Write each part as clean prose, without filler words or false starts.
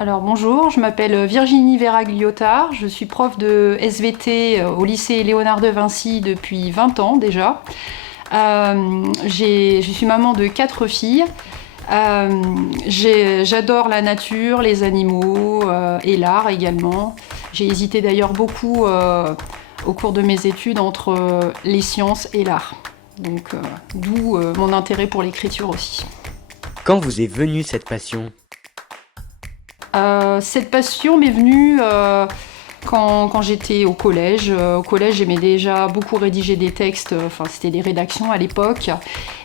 Alors bonjour, je m'appelle Virginie Véragliotard, je suis prof de SVT au lycée Léonard de Vinci depuis 20 ans déjà. Je suis maman de 4 filles. J'adore la nature, les animaux et l'art également. J'ai hésité d'ailleurs beaucoup au cours de mes études entre les sciences et l'art. Donc d'où mon intérêt pour l'écriture aussi. Quand vous est venue cette passion? Cette passion m'est venue quand j'étais au collège. Au collège, j'aimais déjà beaucoup rédiger des textes, enfin c'était des rédactions à l'époque,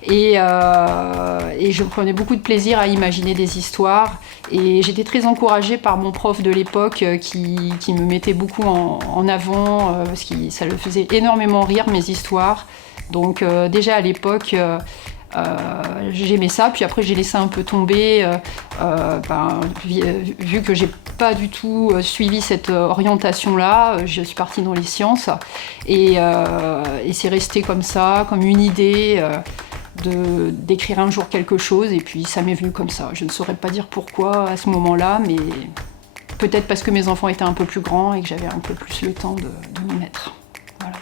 et je prenais beaucoup de plaisir à imaginer des histoires. Et j'étais très encouragée par mon prof de l'époque qui me mettait beaucoup en avant, parce que ça le faisait énormément rire mes histoires. Donc déjà à l'époque, j'aimais ça, puis après j'ai laissé un peu tomber, vu que j'ai pas du tout suivi cette orientation-là, je suis partie dans les sciences, et c'est resté comme ça, comme une idée d'écrire un jour quelque chose, et puis ça m'est venu comme ça. Je ne saurais pas dire pourquoi à ce moment-là, mais peut-être parce que mes enfants étaient un peu plus grands et que j'avais un peu plus le temps de m'y mettre. Voilà.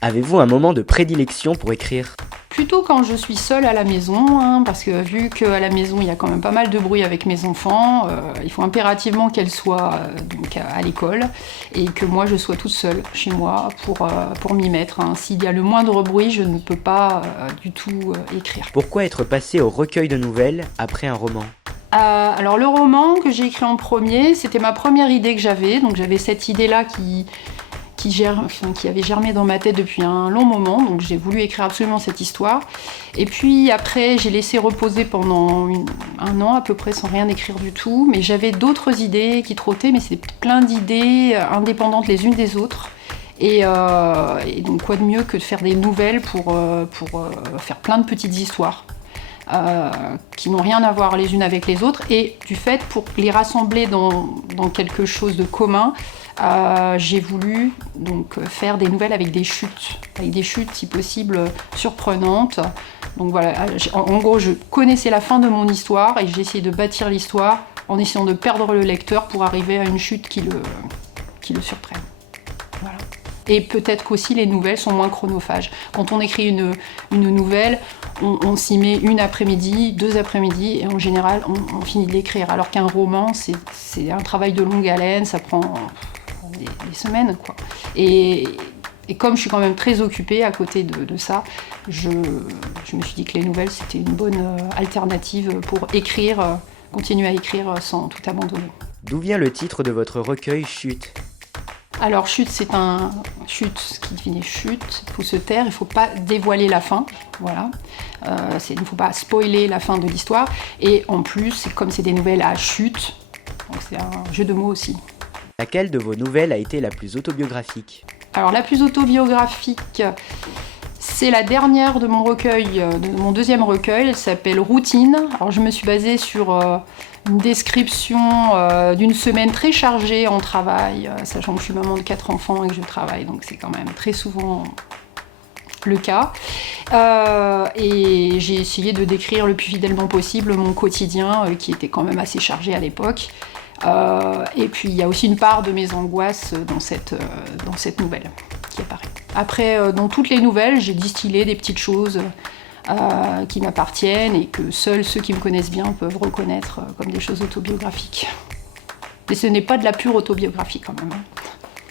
Avez-vous un moment de prédilection pour écrire? Plutôt quand je suis seule à la maison, hein, parce que vu qu'à la maison il y a quand même pas mal de bruit avec mes enfants, il faut impérativement qu'elles soient donc à l'école et que moi je sois toute seule chez moi pour m'y mettre. Hein. S'il y a le moindre bruit, je ne peux pas du tout écrire. Pourquoi être passé au recueil de nouvelles après un roman? Alors le roman que j'ai écrit en premier, c'était ma première idée que j'avais, donc j'avais cette idée-là qui avait germé dans ma tête depuis un long moment, donc j'ai voulu écrire absolument cette histoire. Et puis après, j'ai laissé reposer pendant un an à peu près sans rien écrire du tout, mais j'avais d'autres idées qui trottaient, mais c'était plein d'idées indépendantes les unes des autres. Et donc quoi de mieux que de faire des nouvelles pour faire plein de petites histoires. Qui n'ont rien à voir les unes avec les autres, et du fait, pour les rassembler dans quelque chose de commun, j'ai voulu donc faire des nouvelles avec des chutes si possible surprenantes. Donc voilà, en gros, je connaissais la fin de mon histoire et j'ai essayé de bâtir l'histoire en essayant de perdre le lecteur pour arriver à une chute qui le surprenne. Voilà. Et peut-être qu'aussi les nouvelles sont moins chronophages. Quand on écrit une nouvelle, on s'y met une après-midi, 2 après-midi, et en général, on finit de l'écrire. Alors qu'un roman, c'est un travail de longue haleine, ça prend des semaines, quoi. Et comme je suis quand même très occupée à côté de ça, je me suis dit que les nouvelles, c'était une bonne alternative pour écrire, continuer à écrire sans tout abandonner. D'où vient le titre de votre recueil Chute? Alors chute, c'est un chute, ce qui définit chute, il faut se taire, il ne faut pas dévoiler la fin, voilà. Il ne faut pas spoiler la fin de l'histoire, et en plus, comme c'est des nouvelles à chute, donc c'est un jeu de mots aussi. Laquelle de vos nouvelles a été la plus autobiographique? Alors la plus autobiographique, c'est la dernière de mon recueil, de mon deuxième recueil, elle s'appelle Routine. Alors je me suis basée sur une description d'une semaine très chargée en travail, sachant que je suis maman de 4 enfants et que je travaille, donc c'est quand même très souvent le cas. Et j'ai essayé de décrire le plus fidèlement possible mon quotidien, qui était quand même assez chargé à l'époque. Et puis il y a aussi une part de mes angoisses dans cette nouvelle qui apparaît. Après, dans toutes les nouvelles, j'ai distillé des petites choses qui m'appartiennent et que seuls ceux qui me connaissent bien peuvent reconnaître comme des choses autobiographiques. Mais ce n'est pas de la pure autobiographie quand même.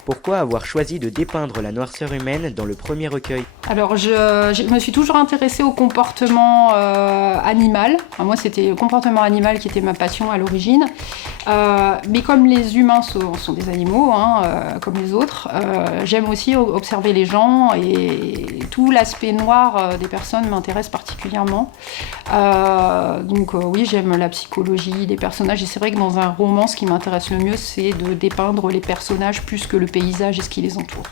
Pourquoi avoir choisi de dépeindre la noirceur humaine dans le premier recueil? Alors je me suis toujours intéressée au comportement animal. Enfin, moi c'était le comportement animal qui était ma passion à l'origine. Mais comme les humains sont des animaux, hein, comme les autres, j'aime aussi observer les gens, et tout l'aspect noir des personnes m'intéresse particulièrement. Donc oui, j'aime la psychologie des personnages, et c'est vrai que dans un roman, ce qui m'intéresse le mieux, c'est de dépeindre les personnages plus que le paysage et ce qui les entoure.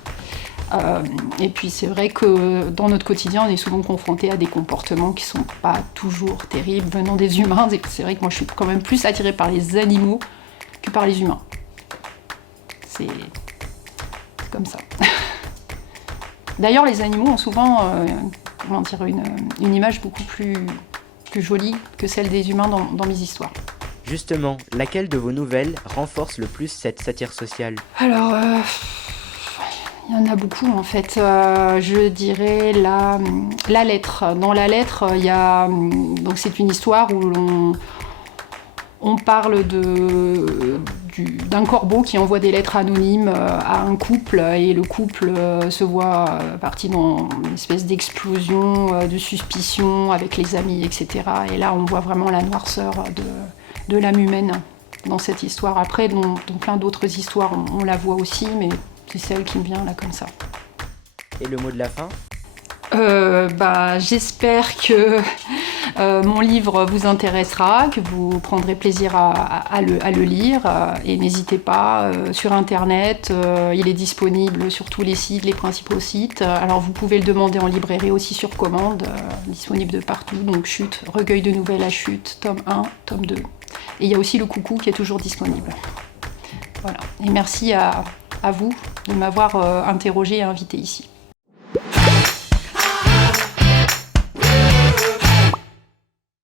Et puis c'est vrai que dans notre quotidien, on est souvent confronté à des comportements qui sont pas toujours terribles venant des humains. Et c'est vrai que moi je suis quand même plus attirée par les animaux que par les humains. C'est comme ça. D'ailleurs, les animaux ont souvent une image beaucoup plus jolie que celle des humains dans mes histoires. Justement, laquelle de vos nouvelles renforce le plus cette satire sociale? Alors, il y en a beaucoup en fait. Je dirais la lettre. Dans la lettre, il y a donc c'est une histoire où on parle d'un corbeau qui envoie des lettres anonymes à un couple et le couple se voit parti dans une espèce d'explosion de suspicion avec les amis, etc. Et là, on voit vraiment la noirceur de l'âme humaine dans cette histoire. Après, dans plein d'autres histoires, on la voit aussi, mais c'est celle qui me vient là comme ça. Et le mot de la fin? J'espère que mon livre vous intéressera, que vous prendrez plaisir à le lire. Et n'hésitez pas, sur Internet, il est disponible sur tous les principaux sites. Alors vous pouvez le demander en librairie aussi sur commande, disponible de partout. Donc Chute, recueil de nouvelles à Chute, tome 1, tome 2. Et il y a aussi le Coucou qui est toujours disponible. Voilà. Et merci à vous de m'avoir interrogée et invitée ici.